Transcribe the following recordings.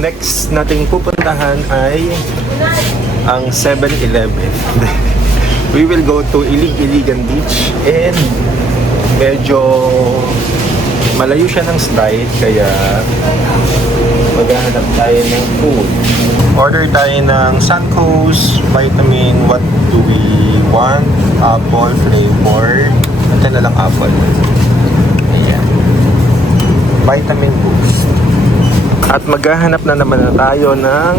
Ang next nating pupuntahan ay ang 7-Eleven. We will go to Ilig-Iligan Beach and medyo malayo siya ng stride kaya maghahanap tayo ng food. Order tayo ng Suncoast Vitamin. What do we want? Apple flavor. At na lang apple. Ayan. Vitamin Boost. At maghahanap na naman na tayo ng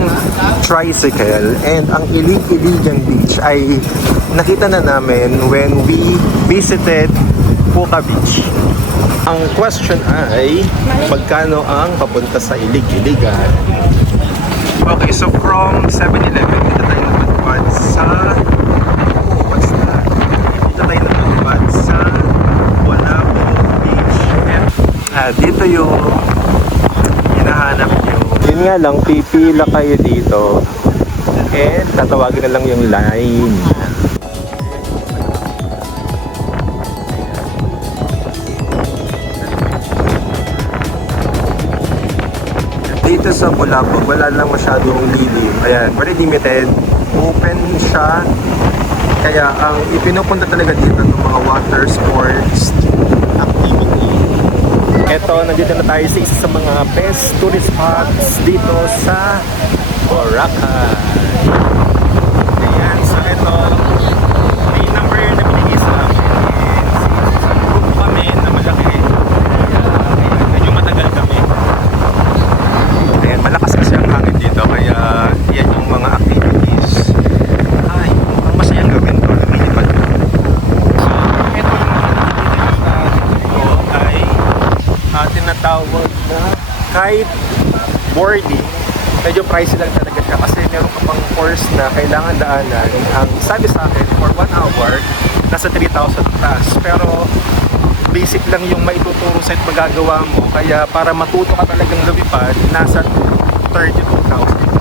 tricycle. And ang Ilig-Iligan Beach ay nakita na namin when we visited Puka Beach. Ang question ay, magkano ang papunta sa Ilig-Iligan? Okay, so from 7-Eleven, dito tayo namatupad sa... what's that? Dito tayo namatupad sa Walapo Beach. Dito yung hinahanap nyo. Yun nga lang, pipila kayo dito. And tatawagin na lang yung line. Dito sa Bulabog, wala lang masyadong lilim. Ayan, very limited. Open siya. Kaya ang ipinupunta talaga dito ng mga water sports activity. Eto, nandito na tayo sa isa sa mga best tourist spots dito sa Boracay. Ayan, so eto, may number na binigay sa amin. Sa group kami na malaki. Kaya medyo matagal kami. Ayan, malakas kasi ang hangin dito. Kaya yan yung mga activities. Ay, ang masayang gawin to. Lumilipad ko. So, eto yung mga dito ay tinatawag na kite boarding. Medyo pricey lang talaga siya kasi meron ka pang course na kailangan daanan. Ang sabi sa akin, for 1 hour, nasa 3,000 plus. Pero basic lang yung maituturo sa at magagawa mo. Kaya para matuto ka talagang lumipad, nasa 32,000.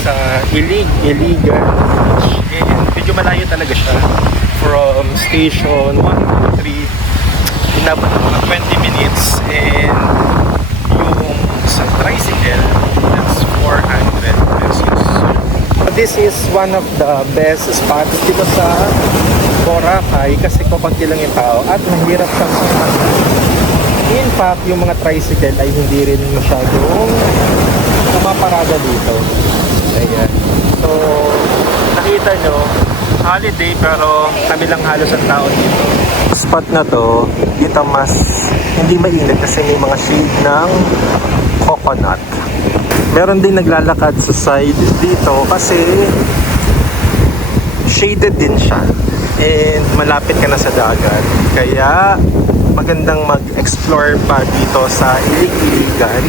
Sa Ilig-Iligan Beach. And medyo malayo talaga siya. From station 1 to 3, inabot ng mga 20 minutes. And yung sa tricycle, that's 400 pesos. This is one of the best spots dito sa Boracay kasi kukunti lang yung tao at mahirap siyang sumakay. In fact, yung mga tricycle ay hindi rin masyadong pumaparada dito. Ayan. So, nakita nyo, holiday pero kami lang halos ang tao dito. Spot na to, dito mas hindi mainit kasi may mga shade ng coconut. Meron din naglalakad sa side dito kasi shaded din siya. And malapit ka na sa dagat. Kaya magandang mag-explore pa dito sa Ilig-Iligan.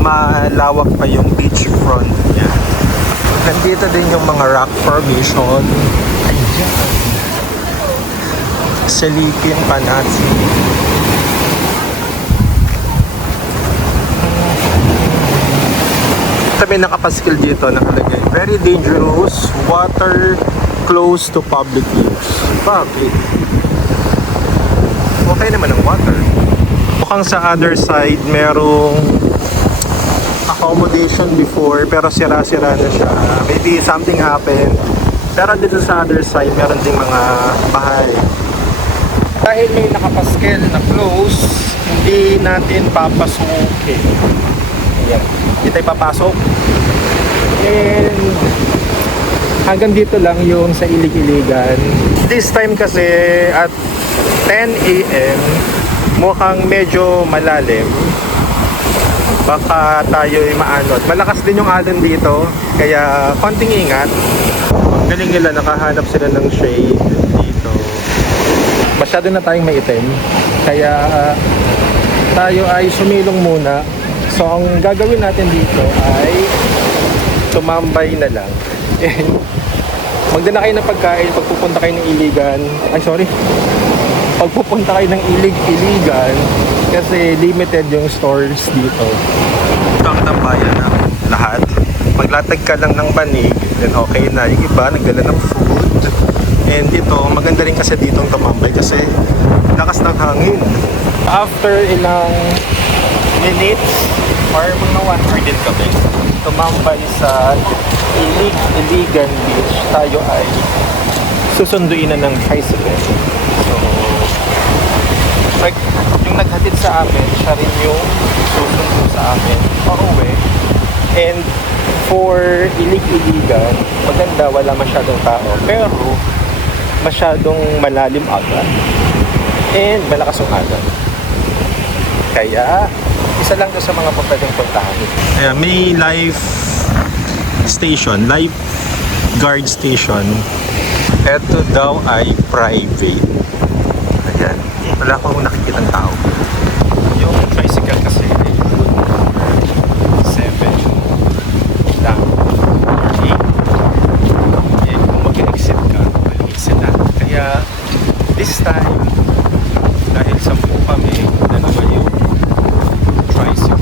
Malawak pa yung beachfront niya. Nandito din yung mga rock formation. Ayan. Silipin pa natin. May nakapaskil dito nakalagay. Very dangerous. Water close to public use. Bakit? Okay naman ang water. Mukhang sa other side merong accommodation before pero sira-sira na siya. Maybe something happened. Pero dito sa other side meron ding mga bahay. Dahil may nakapaskil na close, hindi natin papasukin. Ayan. Hindi tayo papasok. And hanggang dito lang yung sa Ilig-Iligan. This time kasi at 10 AM mukhang medyo malalim. Baka tayo ay maanod. Malakas din yung alon dito. Kaya konting ingat. Galing nila, nakahanap sila ng shade dito. Masyado na tayong maitim. Kaya tayo ay sumilong muna. So ang gagawin natin dito ay tumambay na lang. And magdala kayo ng pagkain pag pupunta kayo ng Iligan. Ay, sorry. Pag pupunta kayo ng Iligan, kasi limited yung stores dito. Ito ang tambayan ng lahat. Maglatag ka lang ng banig, then okay na. Yung iba, nagdala ng food. And ito, maganda rin kasi dito ang tumambay kasi lakas ng hangin. After ilang minutes or mga 1 hour din kami tumambay sa Iligan Beach, tayo ay susunduin na ng tricycle. So, yung naghatid sa amin, siya rin yung susundo sa amin pauwi. And for Iligan, maganda, wala masyadong tao. Pero masyadong malalim agad. And malakas ang agad. Kaya, isa lang doon sa mga pwedeng puntahan. Ayan, may live station, live guard station. Ito daw ay private. Ayan, wala akong nakikitang tao. Yung tricycle kasi ay 7 lang, 8. Eh, kung mag-exit ka, mag-exit na. Kaya, this time, dahil 10 kami, dalawa yung tricycle.